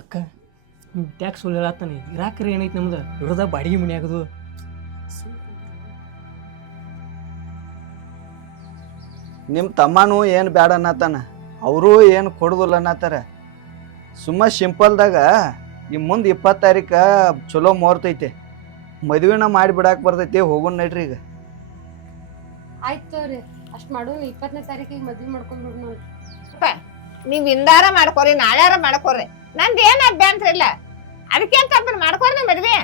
ಅಕ್ಕ ಟ್ಯಾಕ್ಸ್ ಸುಳ್ಳು ಹೇಳತ್ತಾನೆ ಇರಾಕ್ರಿ ಏನೈತಿ ನಮ್ದು ಇರೋದ ಬಾಡಿಗೆ ಮನೆ ಆಗೋದು. ನಿಮ್ಮ ತಮ್ಮನೂ ಏನು ಬ್ಯಾಡ ಅನ್ನತ್ತಾನ, ಅವರು ಏನು ಕೊಡುದಿಲ್ಲ ಅನ್ನತ್ತಾರ. ಸುಮ್ಮ ಸಿಂಪಲ್ದಾಗ ಈ ಮುಂದೆ 20 ತಾರೀಕು ಚಲೋ ಮುಹೂರ್ತೈತಿ, ಮದುವೆನ ಮಾಡಿ ಬಿಡಾಕ್ ಬರ್ತೈತಿ. ಹೋಗೋಣ ನಡ್ರಿ ಈಗ. ಆಯ್ತು ರೀ, ಅಷ್ಟು ಮಾಡೋಣ. 20ನೇ ತಾರೀಕಿಗೆ ಮದ್ವೆ ಮಾಡ್ಕೊಂಡು ನೋಡಿ. ನೀವ್ ಇಂದಾರ ಮಾಡ್ಕೋರಿ, ನಾಳ್ಯಾರ ಮಾಡ್ಕೋರಿ, ನಂದು ಏನ್ ಅಭ್ಯಂತರ ಇಲ್ಲ. ಅದಕ್ಕೆ ಅಂತ ಮಾಡ್ಕೋರಿ ಮದ್ವೆ.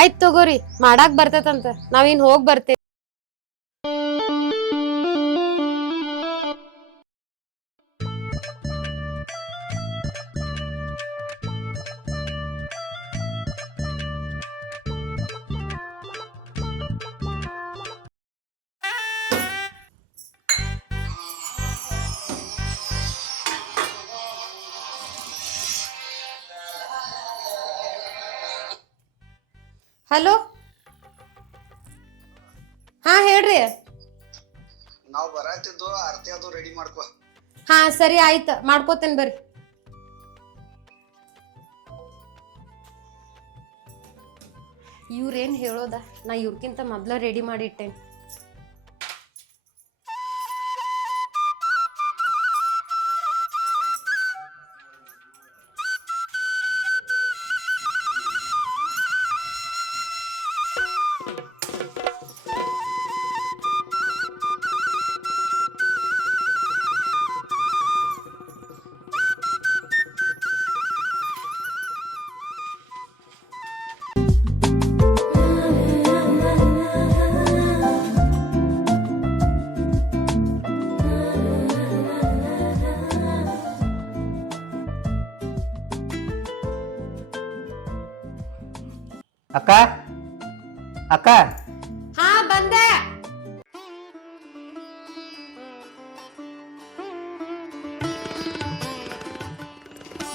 ಆಯ್ತು ತಗೋರಿ, ಮಾಡಾಕ್ ಬರ್ತೈತಂತ ನಾವಿನ್ ಹೋಗ್ ಬರ್ತೇವೆ. ಹಲೋ, ಹಾ ಹೇಳ್ರಿ. ನಾವು ಬರಾತಿದ್ದು ಆರ್ತಿ ಅದು ರೆಡಿ ಮಾಡ್ಕೋ. ಹಾ ಸರಿ ಆಯ್ತು, ಮಾಡ್ಕೋತೇನೆ ಬರ್ರಿ. ಇವ್ರೇನ್ ಹೇಳೋದ, ನಾ ಇವ್ರಕ್ಕಿಂತ ಮೊದ್ಲ ರೆಡಿ ಮಾಡಿ ಇಟ್ಟೇನೆ. ಅಕ್ಕ ಅಕ್ಕ ಹಾ ಬಂದೆ.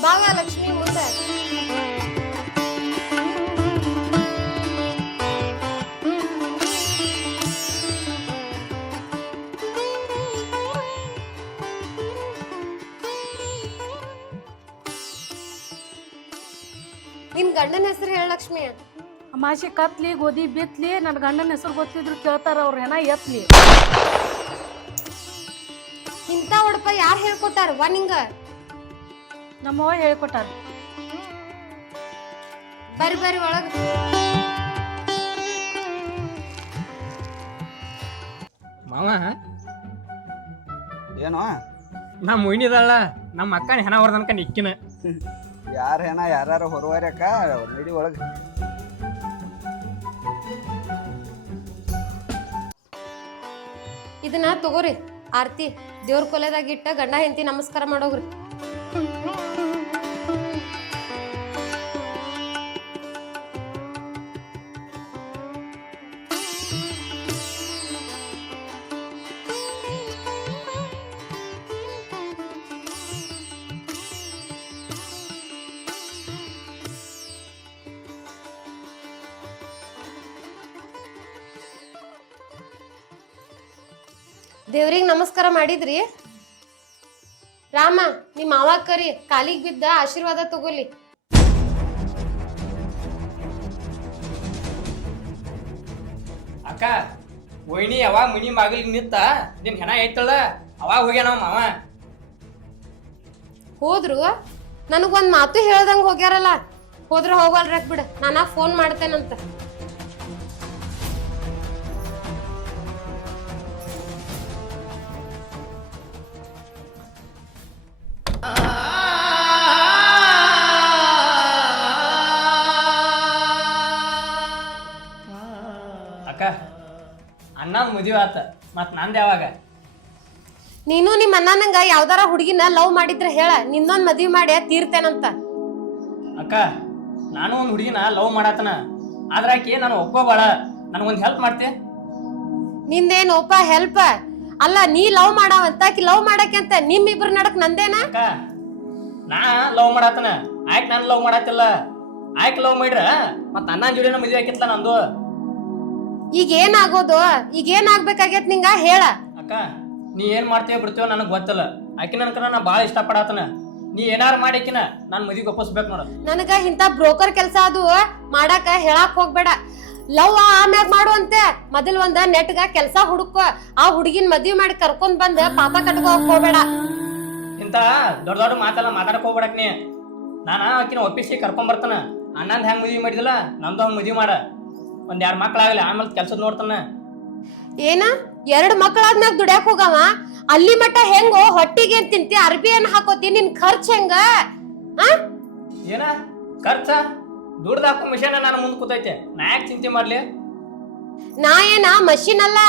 ಬಾವ ಲಕ್ಷ್ಮಿ ಮುಂದೆ. ನಿನ್ ಗಂಡನ ಹೆಸರು ಹೇಳ ಲಕ್ಷ್ಮಿ. ಅಮಾಶಿ ಕತ್ಲಿ ಗೋಧಿ ಬಿತ್ಲಿ, ನನ್ನ ಗಂಡನ ಹೆಸರು ಗೊತ್ತಿದ್ರು ಕೇಳ್ತಾರ ಅವ್ರ, ಏನ ಎತ್ಲಿ. ಇಂತ ಒಡಪ ಯಾರು ಹೇಳ್ಕೊತಾರವ್ವ ನಿಂಗ? ನಮ್ಮವ್ವ ಹೇಳ್ಕೊಟ್ಟಾರ. ಬರ್ರಿ ಬರ್ರಿ ಒಳಗ. ಮಾವ ಏನೋ ನಮ್ಮ ಮೊಯ್ನಿದಾಳ, ನಮ್ಮ ಅಕ್ಕನ ಹೆಣ ಹೊರದನ್ಕ ನಿಕ್ಕಿನ. ಯಾರ ಹೆಣ ಯಾರು ಹೊರವಾರ್ಯಾಕ ನಡಿ ಒಳಗೆ. ಇದನ್ನ ತಗೋರಿ ಆರ್ತಿ, ದೇವ್ರ ಕೊಲೆದಾಗ ಇಟ್ಟ ಗಂಡ ಹೆಂಡತಿ ನಮಸ್ಕಾರ ಮಾಡೋಗ್ರಿ. ದೇವ್ರಿಗೆ ನಮಸ್ಕಾರ ಮಾಡಿದ್ರಿ? ರಾಮ, ನಿಮ್ಮ ಮಾವ ಕರಿ, ಕಾಲಿಗೆ ಬಿದ್ದ ಆಶೀರ್ವಾದ ತಗೋಲಿ. ಅಕ್ಕ ವೈನಿ ಯಾವಾಗ ಮನಿ ಮಗಳಿಗೆ ನಿಂತ ನಿನ್ ಹೆಣ ಐತಳ ಅವಾಗ ಹೋಗ್ಯಾನ ಮಾವ. ಹೋದ್ರು? ನನಗೊಂದ್ ಮಾತು ಹೇಳ್ದಂಗ ಹೋಗ್ಯಾರಲ್ಲ. ಹೋದ್ರ ಹೋಗಲ್ರಕ್ ಬಿಡ, ನಾನಾ ಫೋನ್ ಮಾಡ್ತೇನಂತ. ಅಕ್ಕ ಅಣ್ಣನ ಮದುವೆ ಆತ, ಮತ್ ನಂದ ಯಾವಾಗ? ನೀನು ನಿಮ್ಮ ಅಣ್ಣನಂಗ ಯಾವ್ದಾರ ಹುಡುಗಿನ ಲವ್ ಮಾಡಿದ್ರೆ ಹೇಳ, ನಿನ್ನೊಂದ್ ಮದ್ವಿ ಮಾಡಿ ತೀರ್ತೇನಂತ. ಅಕ್ಕ ನಾನು ಒಂದ್ ಹುಡುಗಿನ ಲವ್ ಮಾಡಾತನ, ಆದ್ರ ಆಕಿ ನಾನು ಒಪ್ಕೋಬೇಡ, ನನಗೊಂದ್ ಹೆಲ್ಪ್ ಮಾಡ್ತೆ? ನಿಂದೇನೋಪ ಹೆಲ್ಪ್? ಅಲ್ಲ, ನೀ ಲವ್ ಮಾಡಾವಂತ ಆಕಿ ಲವ್ ಮಾಡಕ್ಕೆ ಅಂತ ನಿಮ್ಮಿಬ್ರು ನಡಕ್ ನಂದೇನ? ಅಕ್ಕ ನಾ ಲವ್ ಮಾಡಾತನ, ಆಯ್ಕ್ ನಾನು ಲವ್ ಮಾಡಾತಿಲ್ಲ. ಆಯ್ಕ್ ಲವ್ ಮಾಡ್ರ ಮತ್ ಅಣ್ಣನ ಜೋಡಿನ ಮದುವೆ ಆಕಿತ್ಲ ನಂದು. ಈಗ ಏನಾಗೋದು? ಈಗ ಏನಾಗ್ಬೇಕಾಗೈತ್ ನಿಂಗ ಹೇಳ. ಅಕ್ಕ ನೀ ಏನ್ ಮಾಡ್ತೀವ ಬಿಡ್ತೀವ ನನಗೆ ಗೊತ್ತಿಲ್ಲ. ಆಕಿ ನನ್ಕರ ನಾ ಭಾಳ ಇಷ್ಟಪಡಾತನ. ನೀ ಏನಾರು ಮಾಡಿಕಿನ ನಾನು ಮದುವೆಗೆ ಒಪ್ಪಿಸ್ಬೇಕು ನೋಡ. ನನಗ ಇಂತ ಬ್ರೋಕರ್ ಕೆಲಸ ಅದು ಮಾಡಾಕ ಹೇಳಾಕ್ ಹೋಗ್ಬೇಡ. ಲವ್ ಆಮ್ಯಾಗ ಮಾಡುವಂತೆ ಮೊದಲ್ ಒಂದ ನೆಟ್ಗ ಕೆಲಸ ಹುಡುಕೋ. ಆ ಹುಡುಗಿನ ಮದ್ವಿ ಮಾಡಿ ಕರ್ಕೊಂಡ್ ಬಂದ ಪಾಪ ಕಟ್ಕೋಕ್ ಹೋಗ್ಬೇಡ. ಇಂತ ದೊಡ್ಡ ದೊಡ್ಡ ಮಾತೆಲ್ಲ ಮಾತಾಡಕ್ ಹೋಗ್ಬೇಡಕ್ ನೀ. ನಾನು ಆಕಿನ ಒಪ್ಪಿಸಿ ಕರ್ಕೊಂಡ್ ಬರ್ತಾನ. ಅಣ್ಣಂದ್ ಹೆಂಗ್ ಮದ್ವಿ ಮಾಡಿದಿಲ್ಲ ನಮ್ದು ಹಂಗ್ ಮದ್ವಿ ಮಾಡ. ಒಂದ್ 2 ಮಕ್ಳಾಗಲಿ ಆಮೇಲೆ ಕೆಲ್ಸದ್ ನೋಡ್ತಾನ. ಏನ 2 ಮಕ್ಕಳಾದ್ಮ್ಯಾಗ ದುಡ್ಯಾಕ್ ಹೋಗವ? ಅಲ್ಲಿ ಮಟ್ಟ ಹೆಂಗೋ ಹೊಟ್ಟಿಗೆ ಏನ್ ತಿಂತಿ, ಅರ್ಬಿ ಏನ್ ಹಾಕೋತಿ, ನಿನ್ ಖರ್ಚ್ ಹೆಂಗ? ಏನ ಖರ್ಚ ದುಡ್ದು ಹಾಕೋ ಮಿಷನ್ ನಾನು ಮುಂದ್ ಕೂತೈತೆ. ನಾ ಯಾಕೆ ಚಿಂತೆ ಮಾಡ್ಲಿ? ನಾ ಏನ ಮಷಿನ್ ಅಲ್ಲ,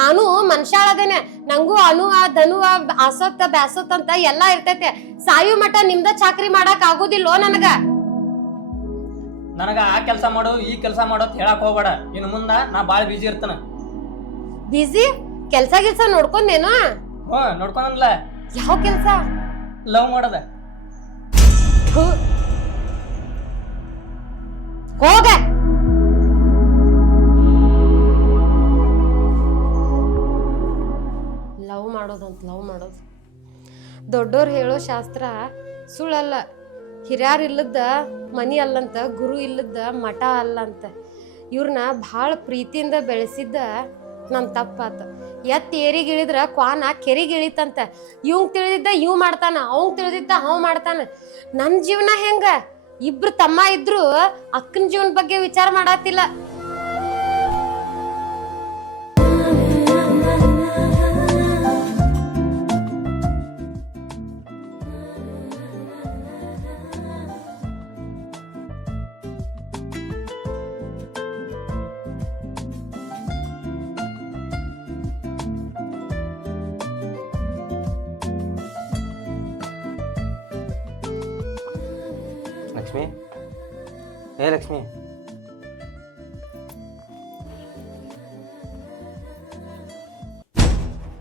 ನಾನು ಮನುಷ್ಯಾಳದೇನೆ. ನಂಗೂ ಅನುವ ಧನುವ ಆಸೊತ್ತ ಬ್ಯಾಸೊತ್ತ ಅಂತ ಎಲ್ಲಾ ಇರ್ತೈತೆ. ಸಾಯು ಮಟ್ಟ ನಿಮ್ದ ಚಾಕ್ರಿ ಮಾಡಕ್ ಆಗೋದಿಲ್ಲೋ ನನಗ. ನನಗ ಆ ಕೆಲಸ ಮಾಡು ಈ ಕೆಲಸ ಮಾಡೋತ್ ಹೇಳಕ್ ಹೋಗ್ಬೇಡ. ಇನ್ನು ಮುಂದ ನಾ ಬಾಳ ಬಿಜಿ ಇರ್ತಾನ. ಬಿಸಿ ಕೆಲ್ಸ ಗಿಲ್ಸ ನೋಡ್ಕೊಂಡೇನು? ನೋಡ್ಕೊಂಡಲ್ಲ. ಯಾವ ಕೆಲ್ಸ? ಲವ್ ಮಾಡದ. ಹೋಗ. ಲವ್ ಮಾಡೋದಂತ ಲವ್ ಮಾಡೋದು. ದೊಡ್ಡೋರ್ ಹೇಳೋ ಶಾಸ್ತ್ರ ಸುಳ್ಳಲ್ಲ. ಹಿರಿಯಾರ್ ಇಲ್ಲದ ಮನಿ ಅಲ್ಲಂತ, ಗುರು ಇಲ್ಲದ ಮಠ ಅಲ್ಲಂತ. ಇವ್ರನ್ನ ಭಾಳ ಪ್ರೀತಿಯಿಂದ ಬೆಳೆಸಿದ್ದ ನಮ್ ತಪ್ಪಾತ. ಎತ್ ಏರಿಗಿಳಿದ್ರ ಕ್ವಾನ ಕೆರಿಗಿಳಿತಂತ. ಇವಂಗ್ ತಿಳಿದಿದ್ದ ಇವ್ ಮಾಡ್ತಾನ, ಅವಂಗ್ ತಿಳಿದಿದ್ದ ಅವ್ ಮಾಡ್ತಾನ. ನನ್ ಜೀವನ ಹೆಂಗ? ಇಬ್ರು ತಮ್ಮ ಇದ್ರು ಅಕ್ಕನ ಜೀವನ ಬಗ್ಗೆ ವಿಚಾರ ಮಾಡತ್ತಿಲ್ಲ. ಲಕ್ಷ್ಮಿ, ಏ ಲಕ್ಷ್ಮಿ,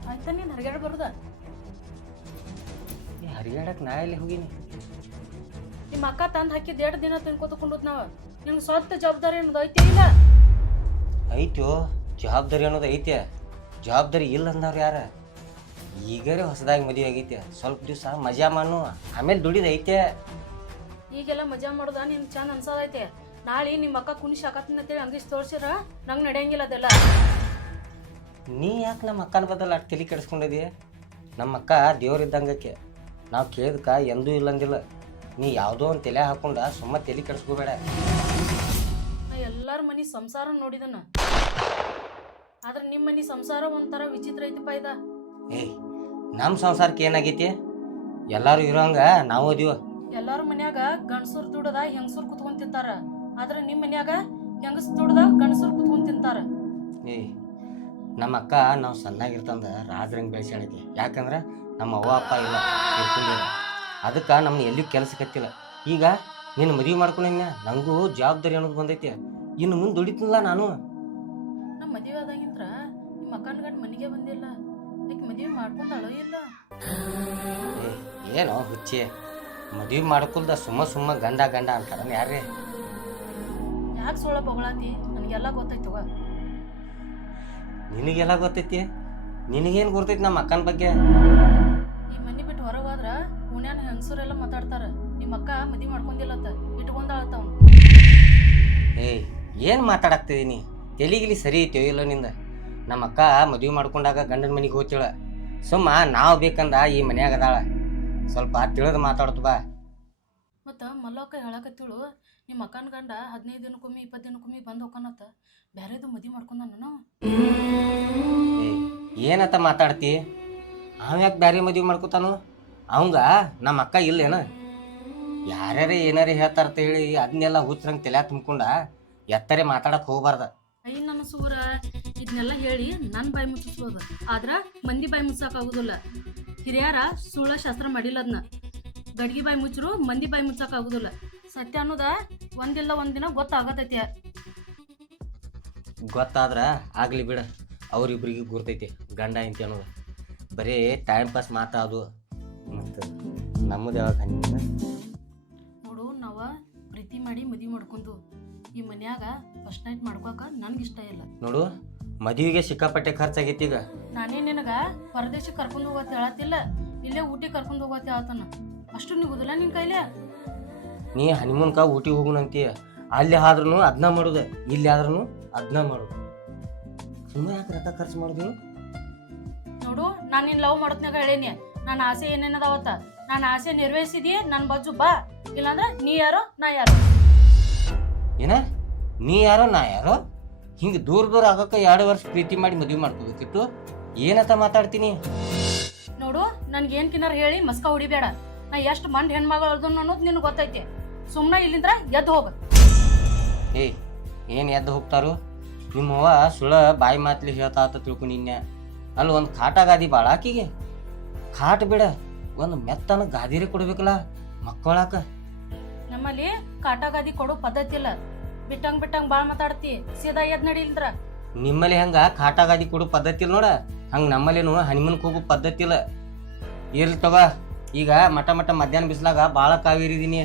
ಆಯ್ತಾ ನೀನು ಹರಿಗಾಡ ಬರುದ? ಹರಿಗಾಡಕ್ ನಾ ಎಲ್ಲಿ ಹೋಗಿನಿ? ನಿಮ್ಮ ಅಕ್ಕ ತಂದು ಹಾಕಿದ್ 2 ದಿನ ತಿನ್ಕೋತಕೊಂಡದ್ ನಾವ. ನಿಮ್ಗೆ ಸ್ವಂತ ಜವಾಬ್ದಾರಿ ಅನ್ನೋದು ಐತಿ ಇಲ್ಲ? ಐತೋ ಜವಾಬ್ದಾರಿ ಅನ್ನೋದು ಐತೆ. ಜವಾಬ್ದಾರಿ ಇಲ್ಲ ಅಂದವ್ರು ಯಾರ? ಈಗರೇ ಹೊಸದಾಗಿ ಮದುವೆ ಆಗೈತೆ. ಸ್ವಲ್ಪ ದಿವಸ ಮಜಾ ಮಾಡು, ಆಮೇಲೆ ದುಡಿದ ಐತೆ. ಈಗೆಲ್ಲ ಮಜಾ ಮಾಡೋದ ನಿನ್ ಚಂದ ಅನ್ಸೋದೈತೆ. ನಾಳೆ ನಿಮ್ಮ ಅಕ್ಕ ಕುಣಿಸಿ ಹಾಕತ್ತೀನಿ ಅಂತೇಳಿ ಅಂಗೀಸ್ ತೋರ್ಸಿರ ನಂಗೆ ನಡೆಯಂಗಿಲ್ಲ ಅದೆಲ್ಲ. ನೀ ಯಾಕೆ ನಮ್ಮ ಅಕ್ಕನ ಬದಲು ಅಷ್ಟು ತಲೆ ಕೆಡಿಸ್ಕೊಂಡಿದ್ದೀಯ? ನಮ್ಮ ಅಕ್ಕ ದೇವ್ರಿದ್ದಂಗಕ್ಕೆ. ನಾವು ಕೇಳಿದ್ಕ ಎಂದೂ ಇಲ್ಲಂದಿಲ್ಲ. ನೀ ಯಾವುದೋ ಒಂದು ತಲೆ ಹಾಕೊಂಡ ಸುಮ್ಮ ತಲೆ ಕೆಡಿಸ್ಕೋಬೇಡ. ನಾ ಎಲ್ಲಾರ ಮನೆ ಸಂಸಾರ ನೋಡಿದನ, ಆದ್ರೆ ನಿಮ್ಮ ಮನೆ ಸಂಸಾರ ಒಂಥರ ವಿಚಿತ್ರ ಐತಿಪ್ಪ ಇದ. ಏಯ್, ನಮ್ಮ ಸಂಸಾರಕ್ಕೆ ಏನಾಗೈತಿ? ಎಲ್ಲರೂ ಇರೋಂಗ ನಾವು ಅದೀವ. ಎಲ್ಲಾರ ಮನ್ಯಾಗ ಗಂಡಸೂರ್ ದುಡದ ಹೆಂಗಸೂರ್ ಕುತ್ಕೊಂಡ್ ತಿಂತಾರ, ಆದ್ರೆ ನಿಮ್ಮ ಮನ್ಯಾಗ ಹೆಂಗಸ್ ದುಡದ ಗಂಡಸೂರ್ ಕುತ್ಕೊಂಡ್ ತಿಂತಾರ. ಏಯ್, ನಮ್ಮ ಅಕ್ಕ ನಾವು ಸಣ್ಣಾಗಿರ್ತಂದ ರಾಜ್ರಂಗೆ ಬೆಳೆಸಾಳೈತಿ. ಯಾಕಂದ್ರೆ ನಮ್ಮ ಅವ್ವ ಅಪ್ಪ ಇಲ್ಲ ಇರ್ಕೊಂಡಿಲ್ಲ. ಅದಕ್ಕೆ ನಮ್ಮನ್ನ ಎಲ್ಲಿಯೂ ಕೆಲಸ ಕತ್ತಿಲ್ಲ. ಈಗ ನೀನು ಮದುವೆ ಮಾಡ್ಕೊಂಡ ನನಗೂ ಜವಾಬ್ದಾರಿ ಅನ್ನೋದು ಬಂದೈತಿ. ಇನ್ನು ಮುಂದೆ ದುಡಿತೀನಿಲ್ಲ ನಾನು. ನಮ್ಮ ಮದುವೆ ಆದಾಗಿಂದ್ರ ನಿಮ್ಮ ಅಕ್ಕನ ಗಂಡ ಮನೆಗೆ ಬಂದಿಲ್ಲ. ಯಾಕೆ ಮದುವೆ ಮಾಡ್ಕೊಂಡಾಳೋ ಇಲ್ಲ? ಏನೋ ಹುಚ್ಚಿ, ಮದುವೆ ಮಾಡ್ಕೊಳ್ದ ಸುಮ್ಮ ಗಂಡ ಅಂತಾರ ಯಾರೇ? ಯಾಕೆ ಸೋಳ ಬೊಗಳಾತಿ? ನನಗೆಲ್ಲ ಗೊತ್ತೈತವ. ನಿನಗೆಲ್ಲ ಗೊತ್ತೈತಿ? ನಿನಗೇನು ಗೊತ್ತೈತಿ ನಮ್ಮ ಅಕ್ಕನ ಬಗ್ಗೆ? ಈ ಮನೆ ಬಿಟ್ಟು ಹೊರಗೆ ಹೋದ್ರ ಓಣ್ಯಾನ ಹೆಂಗಸರೆಲ್ಲ ಮಾತಾಡ್ತಾರ ನಿಮ್ಮ ಅಕ್ಕ ಮದುವೆ ಮಾಡ್ಕೊಂಡಿಲ್ಲತ್ತ, ಇಟ್ಕೊಂಡಾಳತ್ತ ಅವ್ನು. ಏಯ್, ಏನು ಮಾತಾಡಕ್ತಿದೀನಿ? ತೆಲಿಗಿಲಿ ಸರಿ ಐತೋ ಇಲ್ಲ ನಿಂದ? ನಮ್ಮ ಅಕ್ಕ ಮದುವೆ ಮಾಡ್ಕೊಂಡಾಗ ಗಂಡನ ಮನೆಗೆ ಹೋಗ್ತಿಳ. ಸುಮ್ಮ ನಾವು ಬೇಕಂದ ಈ ಮನ್ಯಾಗ ಅದಾಳ. ಸ್ವಲ್ಪ ತಿಳಿದು ಮಾತಾಡ್ತು ಬಾ. ಮತ್ತು ಮಲ್ಲಕ್ಕ ಹೇಳಕತ್ತಿಳು ನಿಮ್ಮ ಅಕ್ಕನ ಗಂಡ 15 ದಿನಕ್ಕೊಮ್ಮೆ 20 ದಿನಕ್ಕೊಮ್ಮೆ ಬಂದು ಹೋಗ್ಕನತ್ತ. ಬೇರೆದು ಮದುವೆ ಮಾಡ್ಕೊಂಡ ನಾನು. ಏನತ್ತ ಮಾತಾಡ್ತಿ? ಯಾಕೆ ಬೇರೆ ಮದುವೆ ಮಾಡ್ಕೊತಾನು? ಅವಂಗ ನಮ್ಮ ಅಕ್ಕ ಇಲ್ಲೇನ? ಯಾರ್ಯಾರ ಏನಾರೇ ಹೇಳ್ತಾರಂತ ಹೇಳಿ ಅದನ್ನೆಲ್ಲ ಹುಚ್ಚರಂಗೆ ತಲೆ ತುಂಬ್ಕೊಂಡ ಎತ್ತರೆ ಮಾತಾಡಕ್ಕೆ ಹೋಗ್ಬಾರ್ದ. ಅಯ್ಯ ನನ್ನ ಸೂರ, ಇದನ್ನೆಲ್ಲ ಹೇಳಿ ನನ್ನ ಬಾಯಿ ಮುಚ್ಚಿಸ್ಬೋದು, ಆದ್ರೆ ಮಂದಿ ಬಾಯಿ ಮುಚ್ಚಾಕಾಗೋದಿಲ್ಲ. ಹಿರಿಯರ ಸುಳ್ಳ ಶಾಸ್ತ್ರ ಮಾಡಿಲ್ಲ ಅದನ್ನ. ಗಡ್ಗಿ ಬಾಯಿ ಮುಚ್ಚರು ಮಂದಿ ಬಾಯಿ ಮುಚ್ಚಾಕಾಗೋದಿಲ್ಲ. ಸತ್ಯ ಅನ್ನೋದ ಒಂದಿಲ್ಲ ಒಂದಿನ ಗೊತ್ತಾಗತೈತಿ. ಗೊತ್ತಾದ್ರ ಆಗ್ಲಿ ಬಿಡ, ಅವ್ರಿಬ್ರಿಗೆ ಗುರ್ತೈತಿ ಗಂಡ ಇಂತಿ ಅನ್ನೋದು. ಬರೀ ಟೈಮ್ ಪಾಸ್ ಮಾತಾದು. ಮತ್ತು ನಮ್ಮದು ಯಾವಾಗ ಹಂಗಿಲ್ಲ ನೋಡು, ನಾವ ಪ್ರೀತಿ ಮಾಡಿ ಮದುವೆ ಮಾಡ್ಕೊಂಡು ಈ ಮನ್ಯಾಗ ಫಸ್ಟ್ ನೈಟ್ ಮಾಡ್ಕೋಕ ನನ್ಗೆ ಇಷ್ಟ ಇಲ್ಲ. ನೋಡು ಮದುವೆಗೆ ಸಿಕ್ಕಾಪಟ್ಟೆ ಖರ್ಚಾಗೈತಿ ಈಗ. ನಾನೇ ನಿನಗ ಪರದೇಶಕ್ಕೆ ಕರ್ಕೊಂಡು ಹೋಗತ್ತೆ ಹೇಳತ್ತಿಲ್ಲ, ಇಲ್ಲೇ ಊಟಿ ಕರ್ಕೊಂಡು ಹೋಗತ್ತೆ ಹೇಳ್ತಾನ. ಅಷ್ಟು ನಿಗುದಿಲ್ಲ ನಿನ್ ಕೈಲೇ. ನೀ ಹನಿಮೂನ್ಕ ಊಟಿಗೆ ಹೋಗುಣಂತೀಯ, ಅಲ್ಲಿ ಆದ್ರೂ ಅದನ್ನ ಮಾಡೋದು, ಇಲ್ಲಿ ಆದ್ರೂ ಅದನ್ನ ಮಾಡೋದು. ಸುಮ್ಮನೆ ಯಾಕೆ ರೊಕ್ಕ ಖರ್ಚು ಮಾಡೋದು? ನೋಡು ನಾನು ನಿನ್ ಲವ್ ಮಾಡೋದ್ನಾಗ ಹೇಳೇನಿ, ನನ್ನ ಆಸೆ ಏನೇನದಾವತ್ತ. ನಾನು ಆಸೆ ನಿರ್ವಹಿಸಿದಿ, ನನ್ನ ಬಜ್ಜು ಬಾ, ಇಲ್ಲಾಂದ್ರ ನೀ ಯಾರೋ ನಾ ಯಾರೋ. ಏನ ನೀ ಯಾರೋ ನಾ ಯಾರೋ? ಹಿಂಗೆ ದೂರ ದೂರ ಆಗಕ್ಕೆ 2 ವರ್ಷ ಪ್ರೀತಿ ಮಾಡಿ ಮದುವೆ ಮಾಡ್ಕೋಬೇಕಿತ್ತು. ಏನಂತ ಮಾತಾಡ್ತೀನಿ? ನೋಡು ನನ್ಗೇನ್ ಕಿನ್ನಾರ ಹೇಳಿ ಮಸ್ಕ ಹೊಡಿಬೇಡ. ನಾ ಎಷ್ಟು ಮಂಡ್ ಹೆಣ್ಮಗಳು ಅನ್ನೋದು ನಿನಗೆ ಗೊತ್ತೈತಿ. ಸುಮ್ಮನೆ ಇಲ್ಲಿಂದ್ರ ಎದ್ದು ಹೋಗ. ಏಯ್ ಏನು ಎದ್ದು ಹೋಗ್ತಾರು? ನಿಮ್ಮವ್ವ ಸುಳ ಬಾಯಿ ಮಾತ್ಲಿ ಹೇಳ್ತಾ ಆತ ತಿಳ್ಕೊಂಡು ನಿನ್ನೆ. ಅಲ್ಲಿ ಒಂದು ಕಾಟ ಗಾದಿ ಭಾಳ ಆಕಿಗೆ. ಕಾಟ ಬಿಡ, ಒಂದು ಮೆತ್ತನ ಗಾದಿರೇ ಕೊಡ್ಬೇಕಲ್ಲ ಮಕ್ಕಳಾಕ. ನಮ್ಮಲ್ಲಿ ಕಾಟಾಗಾದಿ ಕೊಡೋ ಪದ್ಧತಿ ಇಲ್ಲ. ಬಿಟ್ಟಂಗ್ ಬಾಳ್ ಮಾತಾಡ್ತಿ, ಸೀದಾ ಎದ್ ನಡಿಲ್ದ್ರ. ನಿಮ್ಮಲ್ಲಿ ಹೆಂಗ ಕಾಟ ಗಾದಿ ಕೊಡೋ ಪದ್ಧತಿ ಇಲ್ಲ ನೋಡ, ಹಂಗೆ ನಮ್ಮಲ್ಲೇನು ಹನಿಮನ್ಕ್ ಹೋಗೋ ಪದ್ಧತಿ ಇಲ್ಲ. ಇರ್ಲಿ ತಗೋ, ಈಗ ಮಟ ಮಧ್ಯಾಹ್ನ ಬಿಸ್ಲಾಗ ಭಾಳ ಕಾವಿರಿದೀನಿ.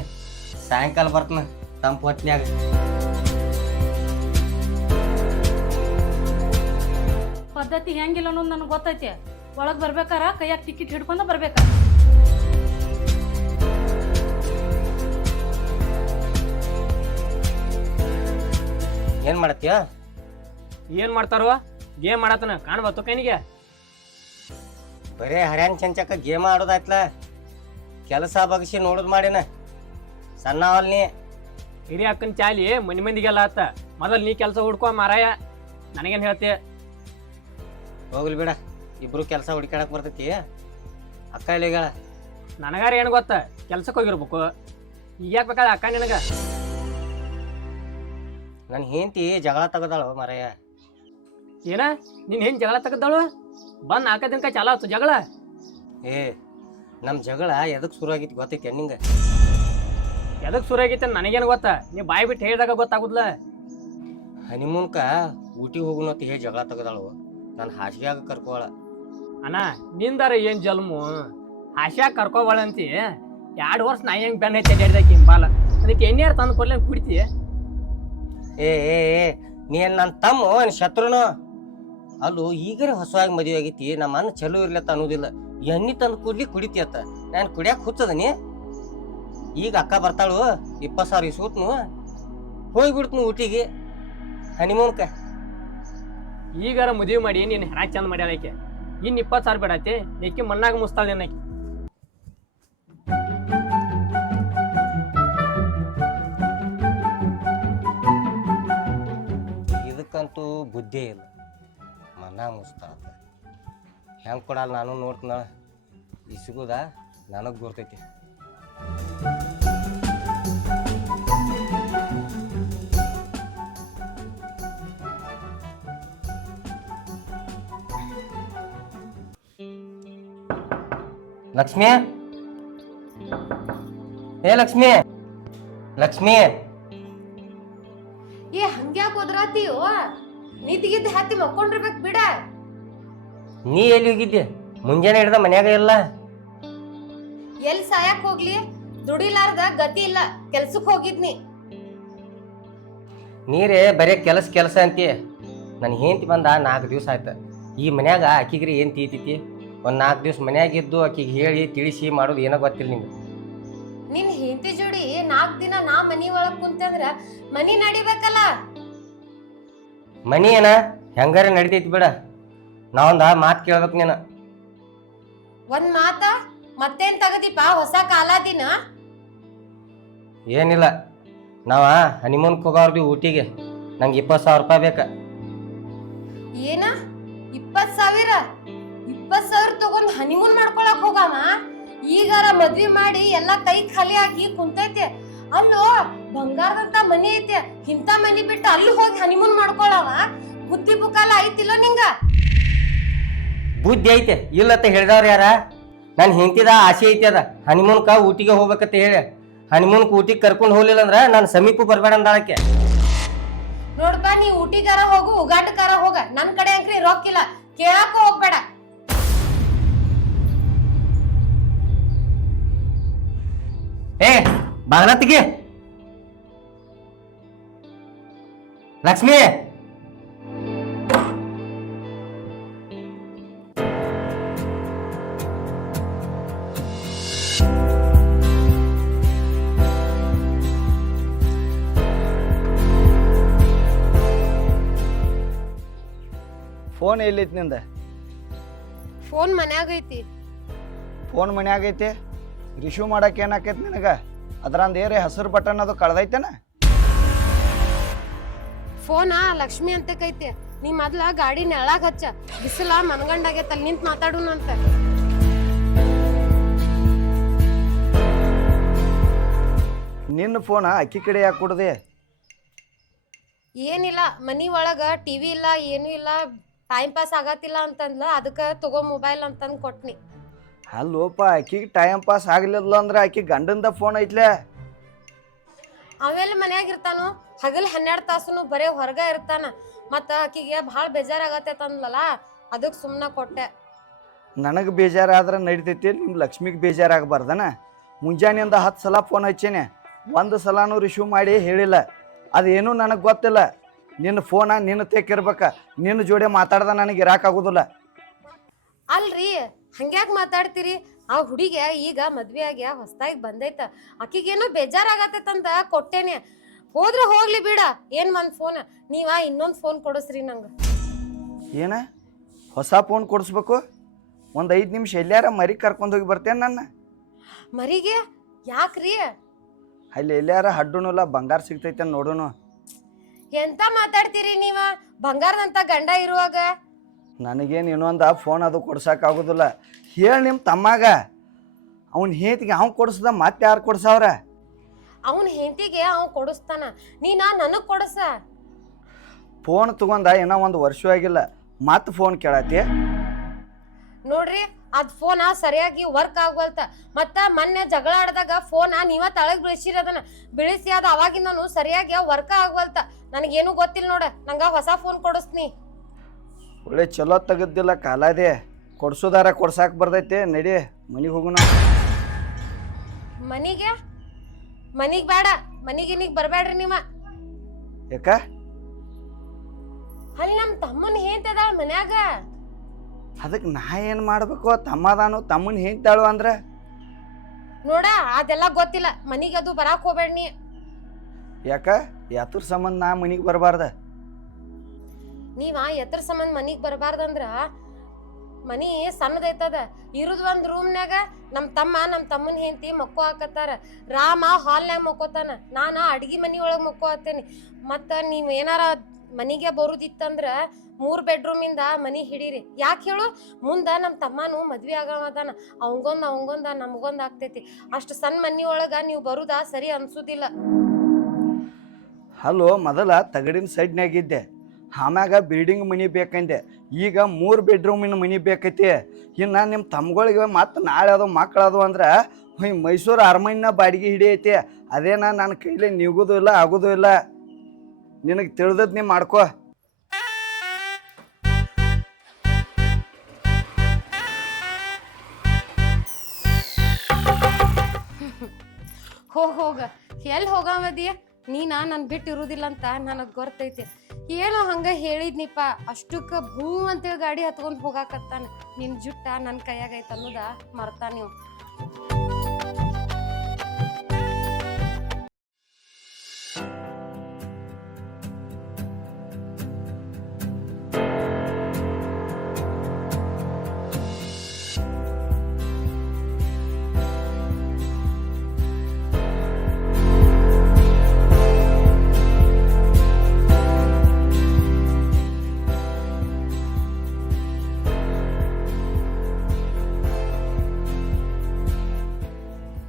ಸಾಯಂಕಾಲ ಬರ್ತನ ತಂಪು ಹೊತ್ನ್ಯಾಗ. ಪದ್ಧತಿ ಹೆಂಗಿಲ್ಲ ಅನ್ನೋದು ನನಗೆ ಗೊತ್ತೈತಿ. ಒಳಗ್ ಬರ್ಬೇಕಾರ ಕೈಯಾಗ ಟಿಕೆಟ್ ಹಿಡ್ಕೊಂಡ ಬರ್ಬೇಕ. ಏನ್ ಮಾಡತ್ತೀಯ? ಏನ್ ಮಾಡ್ತಾರೋ? ಗೇಮ್ ಮಾಡತನ ಕಾಣ್ಬತ್ತು ಕೈನಿಗೆ. ಬರೇ ಹರ್ಯಾನ್ ಚಂಚಕ್ಕ ಗೇಮ್ ಆಡೋದಾಯ್ತಲ, ಕೆಲಸ ಬಗ್ಸಿ ನೋಡೋದು ಮಾಡೇನ. ಸಣ್ಣವಲ್ ನೀ ಹಿರಿಯ ಅಕ್ಕನ ಚಾಲಿ ಮಂದಿಗೆಲ್ಲ ಆತ. ಮೊದಲ್ ನೀ ಕೆಲಸ ಹುಡ್ಕೋ ಮಾರಾಯ, ನನಗೇನ್ ಹೇಳ್ತಿ? ಹೋಗ್ಲಿ ಬಿಡ, ಇಬ್ರು ಕೆಲಸ ಹುಡುಕಾಡಕ್ ಬರ್ತೈತಿ. ಅಕ್ಕ ಇಲ್ಲಿಗಳ ನನಗಾರ ಏನು ಗೊತ್ತ, ಕೆಲ್ಸಕ್ಕೆ ಹೋಗಿರ್ಬೇಕು. ಈಗ ಯಾಕೆ ಬೇಕಾದ ಅಕ್ಕ ನಿನಗ? ನನ್ನ ಹೆಂಡತಿ ಜಗಳ ತಗದಾಳು ಮಾರಾಯ. ಏನ ನಿನ್ ಹೆಂಗ್ ಜಗಳ ತೆಗದಾಳು? ಬಂದ್ 4 ದಿನಕ ಚಾಲ ಆತು ಜಗಳ. ಏ ನಮ್ ಜಗಳ ಎದಕ್ ಶುರು ಆಗಿತ್ತು ಗೊತ್ತೈತಿ ನಿಂಗ? ಎದಕ್ ಶುರು ಆಗೈತೆ ನನಗೇನು ಗೊತ್ತ, ನೀ ಬಾಯಿ ಬಿಟ್ಟು ಹೇಳಿದಾಗ ಗೊತ್ತಾಗುದ್ಲ. ಹನಿಮೂನ್ಕ ಊಟಿಗೆ ಹೋಗುಣ ಅಂತ ಹೇಳಿ ಜಗಳ ತಗದಾಳು. ನಾನು ಹಾಸಿಗೆಯಾಗ ಕರ್ಕೋಳ. ಅಣ್ಣ ನಿಂದಾರ ಏನ್ ಜಲ್ಮು, ಹಾಸ್ಯಾಗ ಕರ್ಕೋಬಾಳಂತಿ. 2 ವರ್ಷ ನಾ ಹೆಂಗ್ ಬೆನ್ನ ಹೆಚ್ಚಿ ಅಡ್ಯಾಡ್ದಾಕಿ ಹಿಂಬಾಲ, ಅದಕ್ಕೆ ಎಣ್ಣೆಯಾರ ತಂದು ಕೊಡ್ಲಿ ಕುಡಿತಿ. ಏ ಏ ನೀ ನನ್ನ ತಮ್ಮ ಏನ್ ಶತ್ರುನು? ಅಲ್ಲೂ ಈಗರೇ ಹೊಸವಾಗಿ ಮದುವೆ ಆಗೈತಿ, ನಮ್ಮ ಅನ್ನ ಚಲೋ ಇರ್ಲತ್ತ ಅನ್ನೋದಿಲ್ಲ. ಎಣ್ಣೆ ತಂದು ಕುಡಿತಿ ಅತ್ತ. ನಾನು ಕುಡಿಯಾಕ ಹುಚ್ಚದನಿ. ಈಗ ಅಕ್ಕ ಬರ್ತಾಳು, 20,000 ಇಸ್ಕೊತ್ನು, ಹೋಗ್ಬಿಡ್ತನು ಊಟಿಗೆ ಹನಿಮೂನ್ಕ. ಈಗಾರ ಮದುವೆ ಮಾಡಿ ನೀನು ಹೆಣ ಚಂದ ಮಾಡ್ಯಾಳಕ್ಕೆ. ಇನ್ನು 20,000 ಬೇಡತಿ, ನೆಕ್ಕಿ ಮಣ್ಣಾಗ ಮುಸ್ತಾಳ ಏನಕ್ಕೆ. ಇದಕ್ಕಂತೂ ಬುದ್ಧಿ ಇಲ್ಲ, ಮಣ್ಣಾಗ ಮುಸ್ತಾಳ. ಹೆಂಗೆ ಕೊಡಲ್ಲ ನಾನು ನೋಡ್ತೀನ. ಇಸ್ಗುದ ನನಗೆ ಗೊತ್ತೈತಿ. ಲಕ್ಷ್ಮಿ, ಏ ಲಕ್ಷ್ಮಿ, ಲಕ್ಷ್ಮಿ. ಏ ಹಂಗ್ಯಾಕ ಹೋದ್ರಾತೀಯೋ? ನಿದ್ಗಿದ್ದ ಹತ್ತಿ ಮಕ್ಕೊಂಡಿರ್ಬೇಕು ಬಿಡ. ನೀ ಎಲ್ಲಿ ಹೋಗಿದ್ದೆ? ಮುಂಜಾನೆ ಹಿಡ್ದ ಮನ್ಯಾಗ ಇಲ್ಲ. ಎಲ್ ಸಾಯಕ್ ಹೋಗ್ಲಿ, ದುಡಿಲಾರ್ದ ಗತಿ ಇಲ್ಲ, ಕೆಲ್ಸಕ್ ಹೋಗಿದ್ನಿ. ನೀರೇ ಬರೇ ಕೆಲಸ ಅಂತೀಯ. ನನ್ನ ಹೆಂಡತಿ ಬಂದ 4 ದಿವಸ ಆಯ್ತು. ಈ ಮನ್ಯಾಗ ಆಕಿಗ್ರಿ ಏನು ತೀತೈತಿ? ಒಂದು 4 ದಿವಸ ಮನ್ಯಾಗಿದ್ದು ಆಕಿಗೆ ಹೇಳಿ ತಿಳಿಸಿ ಮಾಡೋದು ಏನೋ ಗೊತ್ತಿಲ್ಲ ನಿಂಗೆ. ನಿನ್ ಹೆಂಡತಿ ಜೋಡಿ 4 ದಿನ ನಾ ಮನಿ ಒಳಗ್ ಕುಂತಂದ್ರ ಮನಿ ನಡಿಬೇಕಲ್ಲ. ಮನಿ ಏನ ಹೆಂಗಾರ ನಡಿತೈತಿ ಬಿಡ. ನಾವೊಂದ ಮಾತು ಕೇಳ್ಬೇಕು ನೀನು. ಒಂದ್ ಮಾತ ಮತ್ತೇನ್ ತಗದಿಪ್ಪ? ಹೊಸ ಕಾಲಾದಿನ ಏನಿಲ್ಲ, ನಾವ ಹನಿಮೂನ್ಗೆ ಹೋಗೋರ್ದು ಊಟಿಗೆ. ನಂಗೆ 20,000 ರೂಪಾಯಿ ಬೇಕಾ. ಏನ 20,000? 20,000 ತಗೊಂಡ್ ಹನಿಮೂನ್ ಮಾಡ್ಕೊಳಕ್ ಹೋಗಾಮ? ಈಗಾರ ಮದ್ವಿ ಮಾಡಿ ಎಲ್ಲಾ ಕೈ ಖಾಲಿ ಆಗಿ ಕುಂತೈತೆ. ಅಲ್ಲೋ ಬಂಗಾರದಂತ ಮನಿ ಐತೆ, ಇಂತ ಮನಿ ಬಿಟ್ಟು ಅಲ್ಲಿ ಹೋಗಿ ಹನಿಮೂನ್ ಮಾಡ್ಕೊಳವ? ಬುದ್ಧಿ ಬುಕಾಲ ಐತಿಲ್ಲ ನಿಂಗ? ಬುದ್ಧಿ ಐತೆ ಇಲ್ಲತ್ತ ಹೇಳಿದವ್ರು ಯಾರ? ನನ್ನ ಹೆಂಡತಿದ ಆಸೆ ಐತಿ ಅದ ಹನಿಮೂನ್ಕ ಊಟಿಗೆ ಹೋಗ್ಬೇಕಂತ ಹೇಳಿ. ಹನಿಮೂನ್ಕ್ ಊಟಿಗೆ ಕರ್ಕೊಂಡು ಹೋಗ್ಲಿಲ್ಲ ಅಂದ್ರ ನಾನು ಸಮೀಪ ಬರ್ಬೇಡ ಅಂದಾಳಕ್ಕೆ. ನೋಡ್ಪಾ, ನೀ ಊಟಿಗಾರ ಹೋಗು, ಉಗಾಟಕಾರ ಹೋಗ, ನನ್ ಕಡೆ ಅಂಕ್ರಿ ರೊಕ್ಕಿಲ್ಲ, ಕೇಳಾಕ ಹೋಗ್ಬೇಡ. ಏ ಬಾಗ್ಲತ್ತಿಗೆ ಲಕ್ಷ್ಮಿ ಫೋನ್ ಎಲ್ಲೈತಿ ನಿಂದ? ಫೋನ್ ಮನ್ಯಾಗ ಐತಿ. ಫೋನ್ ಮನ್ಯಾಗ ಐತಿ, ರಿಸೀವ್ ಮಾಡಕ್ಕೆ ಏನಾಕೈತಿ ನಿನಗೆ? ಅದ್ರಂದ ಏರಿ ಹಸಿರು ಬಟನ್ ಅದು ಕಳ್ದೈತೇನ? ಫೋನ ಲಕ್ಷ್ಮಿ ಅಂತ ಕೈತಿ. ನೀ ಮೊದ್ಲ ಗಾಡಿ ನೆಳಾಗ ಹಚ್ಚ, ಬಿಸಿಲ ಮನಗಂಡಾಗೈತ, ಅಲ್ಲಿ ನಿಂತ್ ಮಾತಾಡುನಂತ. ನಿನ್ನ ಫೋನ ಅಕ್ಕಿ ಕಡೆ ಯಾಕೆ ಕೊಡದೆ? ಏನಿಲ್ಲ, ಮನಿ ಒಳಗ ಟಿವಿ ಇಲ್ಲ, ಏನೂ ಇಲ್ಲ, ಟೈಮ್ ಪಾಸ್ ಆಗತ್ತಿಲ್ಲ ಅಂತಂದ್ಲ, ಅದಕ್ಕೆ ತಗೋ ಮೊಬೈಲ್ ಅಂತಂದು ಕೊಟ್ನಿ. ಅಲ್ಲೋಪ, ಆಕಿಗೆ ಟೈಮ್ ಪಾಸ್ ಆಗ್ಲಿಲ್ಲ ಅಂದ್ರೆ ಆಕಿ ಗಂಡಂದ ಫೋನ್ ಐತ್ಲೆ. ಅವೆಲ್ಲ ಮನ್ಯಾಗ ಇರ್ತಾನು, ಹಗಲ್ 12 ತಾಸುನು ಬರೇ ಹೊರಗ ಇರ್ತಾನ. ಮತ್ತ ಆಕಿಗೆ ಭಾಳ ಬೇಜಾರಾಗತ್ತೈತ ಅಂದ್ಲಲ್ಲ, ಅದಕ್ಕೆ ಸುಮ್ಮನೆ ಕೊಟ್ಟೆ. ನನಗೆ ಬೇಜಾರಾದ್ರೆ ನಡಿತೈತಿ, ನಿಮ್ಮ ಲಕ್ಷ್ಮಿಗೆ ಬೇಜಾರಾಗಬಾರ್ದನ? ಮುಂಜಾನೆಯಿಂದ 10 ಸಲ ಫೋನ್ ಹಚ್ಚೇನೆ, ಒಂದು ಸಲನೂ ರಿಸೀವ್ ಮಾಡಿ ಹೇಳಿಲ್ಲ. ಅದೇನು ನನಗೆ ಗೊತ್ತಿಲ್ಲ. ನಿನ್ನ ಫೋನ ನಿನ್ನ ತೆಕ್ಕಿರ್ಬೇಕ, ನಿನ್ನ ಜೋಡಿ ಮಾತಾಡ್ದ ನನಗೆ ಇರಾಕಾಗೋದಿಲ್ಲ. ಅಲ್ರಿ, ಹಂಗ್ಯಾಕ್ ಮಾತಾಡ್ತೀರಿ? ಆ ಹುಡುಗಿ ಈಗ ಮದ್ವೆ ಆಗ್ಯ ಹೊಸ್ದಾಗಿ ಬಂದೈತ, ಆಕಿಗೇನೋ ಬೇಜಾರಾಗತ್ತಂದ ಕೊಟ್ಟೇನೆ. ಹೋದ್ರ ಹೋಗ್ಲಿ ಬಿಡ, ಏನ್ ಒಂದ್ ಫೋನ್, ನೀವ ಇನ್ನೊಂದ್ ಫೋನ್ ಕೊಡಿಸ್ರಿ ನಂಗೆ. ಏನ ಹೊಸ ಫೋನ್ ಕೊಡಿಸ್ಬೇಕು? ಒಂದು 5 ನಿಮಿಷ ಎಲ್ಲಾರ ಮರಿ ಕರ್ಕೊಂಡು ಹೋಗಿ ಬರ್ತೇನೆ ನನ್ನ. ಮರಿಗೆ ಯಾಕ್ರಿ? ಅಲ್ಲಿ ಎಲ್ಲಾರ ಹಡ್ಡುನಲ್ಲ ಬಂಗಾರ ಸಿಗ್ತೈತೆ ನೋಡೋನು. ಎಂತ ಮಾತಾಡ್ತೀರಿ ನೀವ? ಬಂಗಾರದಂತ ಗಂಡ ಇರುವಾಗ ನನಗೇನು ಇನ್ನೊಂದು ಫೋನ್ ಅದು ಕೊಡ್ಸೋಕ್ಕಾಗೋದಿಲ್ಲ. ಹೇಳಿ ನಿಮ್ಮ ತಮ್ಮಾಗ, ಅವ್ನ ಹೇತಿಗೆ ಅವ್ನು ಕೊಡಿಸ್ದ ಮತ್ತೆ ಯಾರು ಕೊಡ್ಸವ್ರ? ಅವನ್ ಹೆಂಡತಿಗೆ ಅವ್ ಕೊಡಿಸ್ತಾನ, ನೀನ ನನಗ್ ಕೊಡಸ. ಫೋನ್ ತಗೊಂಡ ಏನೋ 1 ವರ್ಷ ಆಗಿಲ್ಲ, ಮತ್ತೆ ಫೋನ್ ಕೇಳತಿ. ನೋಡ್ರಿ, ಅದ್ ಫೋನ ಸರಿಯಾಗಿ ವರ್ಕ್ ಆಗವಲ್ತ. ಮತ್ತ ಮೊನ್ನೆ ಜಗಳ ಆಡ್ದಾಗ ಫೋನ ನೀವ ತಳಗ್ ಬೀಳಿಸಿರೋದನ್ನ ಬೀಳಿಸಿ, ಅದ ಅವಾಗಿಂದನು ಸರಿಯಾಗಿ ವರ್ಕ್ ಆಗವಲ್ತ. ನನಗೇನು ಗೊತ್ತಿಲ್ಲ ನೋಡ, ನಂಗ ಹೊಸ ಫೋನ್ ಕೊಡಿಸ್ನಿ. ಒಳ್ಳೆ ಚಲೋ ತೆಗದ್ದಿಲ್ಲ ಕಾಲಾದೆ. ಕೊಡ್ಸೋದಾರ ಕೊಡ್ಸಾಕ್ ಬರ್ತೈತೆ, ನಡಿ ಮನೆಗೆ ಹೋಗೋಣ. ಮನಿಗ್ ಬೇಡ, ಮನಿಗಿನಿಗ್ ಬರ್ಬೇಡ್ರಿ ನೀವ. ಯಾಕ? ಅಲ್ಲಿ ನಮ್ ತಮ್ಮನ್ ಹೇಂತದ ಮನ್ಯಾಗ. ಅದಕ್ಕೆ ನಾ ಏನು ಮಾಡ್ಬೇಕು? ತಮ್ಮದಾನು, ತಮ್ಮನ ಹೇಳ್ತಾಳು ಅಂದ್ರೆ ನೋಡ, ಅದೆಲ್ಲ ಗೊತ್ತಿಲ್ಲ. ಮನಿಗೆ ಅದು ಬರಾಕ್ ಹೋಗ್ಬೇಡ್ನಿ. ಯಾಕ? ಯಾತ್ರ ಸಂಬಂಧ ನಾ ಮನಿಗೆ ಬರಬಾರ್ದ? ನೀವ ಎತ್ರ ಸಂಬಂಧ ಮನಿಗ್ ಬರಬಾರ್ದಂದ್ರ, ಮನಿ ಸಣ್ಣದೈತದ, ಇರುದ್ ಒಂದ್ ರೂಮ್ನ್ಯಾಗ ನಮ್ ತಮ್ಮನ್ ಹೆಂಡತಿ ಮಕ್ಕೋ ಹಾಕತ್ತಾರ. ರಾಮ ಹಾಲ್ನ್ಯಾಗ ಮಕ್ಕೋತಾನ, ನಾನ ಅಡ್ಗಿ ಮನಿ ಒಳಗ್ ಮಕ್ಕೋ ಹಾಕ್ತೇನಿ. ಮತ್ತ ನೀವ್ ಏನಾರ ಮನಿಗೆ ಬರುದಿತ್ತಂದ್ರ 3 ಬೆಡ್ರೂಮಿಂದ ಮನಿ ಹಿಡೀರಿ. ಯಾಕೆ ಹೇಳು? ಮುಂದ ನಮ್ ತಮ್ಮನು ಮದ್ವಿ ಆಗವದಾನ, ಅವಂಗೊಂದ ನಮಗೊಂದ್ ಆಗ್ತೈತಿ. ಅಷ್ಟು ಸಣ್ಣ ಮನಿ ಒಳಗ ನೀವು ಬರುದಾ ಸರಿ ಅನ್ಸುದಿಲ್ಲ. ಹಲೋ, ಮೊದಲ ತಗಡಿನ ಸೈಡ್ನಾಗಿದ್ದೆ, ಆಮ್ಯಾಗ ಬಿಲ್ಡಿಂಗ್ ಮನಿ ಬೇಕಂದೆ, ಈಗ 3 ಬೆಡ್ರೂಮಿನ ಮನಿ ಬೇಕೈತಿ. ಇನ್ನು ನಿಮ್ಮ ತಮ್ಮಗಳಿಗೆ ಮತ್ತೆ ನಾಳೆ ಅದು ಮಕ್ಕಳದು ಅಂದ್ರೆ ಮೈಸೂರು ಅರಮನಿನ ಬಾಡಿಗೆ ಹಿಡಿಯೈತಿ. ಅದೇನ ನನ್ನ ಕೈಲಿ ನಿಗೋದು ಇಲ್ಲ, ಆಗೋದು ಇಲ್ಲ. ನಿನಗೆ ತಿಳಿದದ್ ನೀ ಮಾಡ್ಕೋ. ಹೋಗ ಎಲ್ಲಿ ಹೋಗವದಿಯ ನೀನ? ನನ್ ಬಿಟ್ಟು ಇರುದಿಲ್ಲ ಅಂತ ನನಗ್ ಗೊತ್ತೈತಿ. ಏನೋ ಹಂಗ ಹೇಳಿದ್ನಿಪ್ಪ, ಅಷ್ಟಕ್ಕ ಭೂ ಅಂತೇಳಿ ಗಾಡಿ ಹತ್ಕೊಂಡ್ ಹೋಗಾಕತ್ತಾನ. ನಿನ್ ಜುಟ್ಟ ನನ್ ಕೈಯಾಗೈತ ಅನ್ನೋದ ಮರ್ತಾ ನೀವು.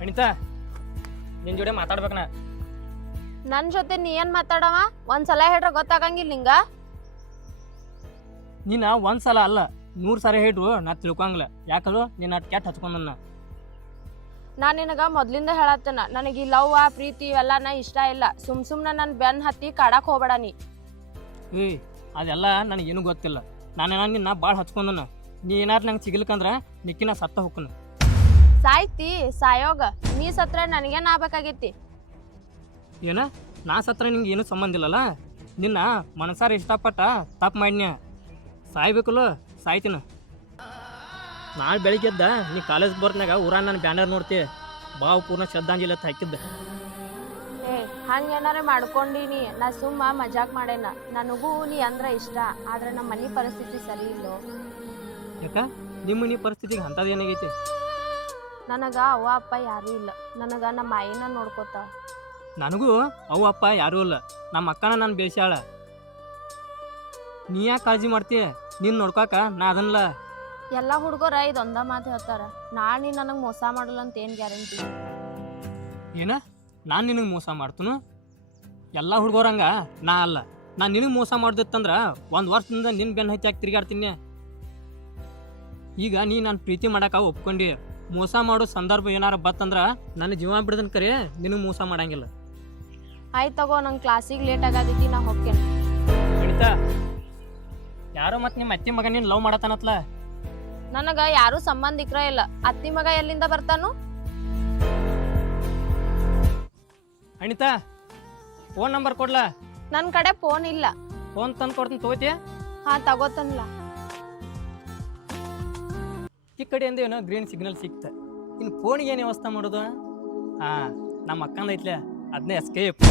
ಅನಿತಾ, ನಿನ್ ಜೋಡಿ ಮಾತಾಡ್ಬೇಕನ. ನನ್ ಜೊತೆ ನೀ ಏನ್ ಮಾತಾಡವ? ಒಂದ್ಸಲ ಹೇಳ್ರ ಗೊತ್ತಾಗಂಗಿಲ್ಲ ನಿಂಗ? ನೀನ 1 ಸಲ ಅಲ್ಲ 100 ಸಾರಿ ಹೇಳ್ರು ನಾ ತಿಳ್ಕೊಂಗಿಲ್ಲ. ಯಾಕಲ್ವ ನೀನ್ ಅಟ್ ಕೆಟ್ಟ ಹಚ್ಕೊಂಡ. ನಾ ನಿನಗ ಮೊದ್ಲಿಂದ ಹೇಳತ್ತೇನ, ನನಗೆ ಈ ಲವ್ ಪ್ರೀತಿ ಇವೆಲ್ಲ ನಾ ಇಷ್ಟ ಇಲ್ಲ. ಸುಮ್ನ ನನ್ ಬೆನ್ ಹತ್ತಿ ಕಾಡಕ್ ಹೋಗ್ಬೇಡ ನೀ. ಅದೆಲ್ಲ ನನಗೇನು ಗೊತ್ತಿಲ್ಲ. ನಾನು ನಿನ್ನ ಭಾಳ ಹಚ್ಕೊಂಡನ. ನೀ ಏನಾರು ನಂಗೆ ಸಿಗ್ಲಿಕ್ಕಂದ್ರ ನಿಕ್ಕಿನ ಸತ್ತ ಹೋಗ್ಕನ. ಸಾಯ್ತಿ ಸಾಯೋಗ, ನೀ ಸತ್ರ ನನಗೇನ್ ಆಗ್ಬೇಕಾಗೈತಿ? ಏನ? ನಾ ಸತ್ರ ನಿಂಗೆ ಏನು ಸಂಬಂಧ ಇಲ್ಲಲ್ಲ. ನಿನ್ನ ಮನಸಾರ ಇಷ್ಟಪಟ್ಟ ತಪ್ಪು ಮಾಡಿನ್ಯ ಸಾಯ್ಬೇಕಲ್ಲ ಸಾಯ್ತೀನ. ನಾಳೆ ಬೆಳಿಗ್ಗೆ ಎದ್ದ ನೀ ಕಾಲೇಜ್ಗೆ ಬರ್ತ್ನಾಗ ಊರಾಗ ನಾನು ಬ್ಯಾನರ್ ನೋಡ್ತಿ ಬಾವು ಪೂರ್ಣ ಶ್ರದ್ಧಾಂಜಲಿ ಅಂತ ಹಾಕಿದ್ದೆ. ಏ ಹಂಗೇನಾರ ಮಾಡ್ಕೊಂಡಿನಿ, ನಾ ಸುಮ್ಮ ಮಜಾಕ್ ಮಾಡೇನ. ನನಗೂ ನೀ ಅಂದ್ರ ಇಷ್ಟ, ಆದ್ರೆ ನಮ್ಮ ಮನೆ ಪರಿಸ್ಥಿತಿ ಸರಿ ಇಲ್ಲೋ. ಯಾಕ ನಿಮ್ಮ ನೀ ಪರಿಸ್ಥಿತಿಗೆ ಅಂಥದ್ದು ಏನಾಗೈತಿ? ನನಗ ಅವ್ವ ಅಪ್ಪ ಯಾರೂ ಇಲ್ಲ. ನನಗ ನಮ್ಮ ಆಯಿನ ನೋಡ್ಕೋತ. ನನಗೂ ಅವು ಅಪ್ಪ ಯಾರೂ ಇಲ್ಲ. ನಮ್ಮ ಅಕ್ಕನ ನಾನು ಬೇಯಿಸ್ಯಾಳ. ನೀ ಯಾಕೆ ಕಾಳಜಿ ಮಾಡ್ತಿ? ನೀನು ನೋಡ್ಕೊಕ ನಾ ಅದನ್ನಲ್ಲ. ಎಲ್ಲ ಹುಡುಗರ ಇದೊಂದ ಮಾತು ಹೇಳ್ತಾರ, ನಾಳೆ ನೀ ನನಗೆ ಮೋಸ ಮಾಡಲ್ಲ ಅಂತ ಏನು ಗ್ಯಾರಂಟಿ? ಏನ ನಾನು ನಿನಗೆ ಮೋಸ ಮಾಡ್ತನು? ಎಲ್ಲ ಹುಡುಗರಂಗ ನಾ ಅಲ್ಲ. ನಾನು ನಿನಗೆ ಮೋಸ ಮಾಡ್ದಿತ್ತಂದ್ರೆ 1 ವರ್ಷದಿಂದ ನಿನ್ನ ಬೆನ್ನು ಹತ್ತಿ ಹಾಕಿ ತಿರುಗಾಡ್ತೀನಿ. ಈಗ ನೀ ನಾನು ಪ್ರೀತಿ ಮಾಡಕ್ಕೆ ಒಪ್ಕೊಂಡು ಮೋಸ ಮಾಡೋ ಸಂದರ್ಭ ಏನಾರ ಬತ್ತಂದ್ರೆ ನನ್ನ ಜೀವ ಬಿಡದನ್ ಕರೆ ನಿನಗೆ ಮೋಸ ಮಾಡಂಗಿಲ್ಲ. ಆಯ್ತು ತಗೋ, ನಂಗೆ ಕ್ಲಾಸಿಗೆ ಲೇಟ್ ಆಗತೈತಿ, ನಾ ಹೋಗ್ತೇನೆ. ಗಣಿತ ಯಾರೋ ಮತ್ತೆ ನಿಮ್ಮ ಅತ್ತಿ ಮಗ ನೀನು ಲವ್ ಮಾಡತ್ತಾನತ್ಲ? ನನಗ ಯಾರು ಸಂಬಂಧಿಕರ ಇಲ್ಲ. ಅತ್ತಿ ಮಗ ಎಲ್ಲಿಂದ ಬರ್ತಾನು? Anitha phone number ಕೊಡ್ಲಾ? ನನ್ನ ಕಡೆ ಫೋನ್ ಇಲ್ಲ. ಫೋನ್ ತಂದು ಕೊಡ್ತೀನಿ, ತಗೋತಿಯ? ಹಾ ತಗೋತನ್ಲ. ಈ ಕಡೆಯಿಂದ ಏನೋ ಗ್ರೀನ್ ಸಿಗ್ನಲ್ ಸಿಕ್ತ. ಇನ್ನು ಫೋನಿಗೆ ಏನು ವ್ಯವಸ್ಥೆ ಮಾಡೋದು? ಹಾಂ, ನಮ್ಮ ಅಕ್ಕಂದ ಐತ್ಲೆ ಅದನ್ನೇ ಎಸ್ಕೇಪ್.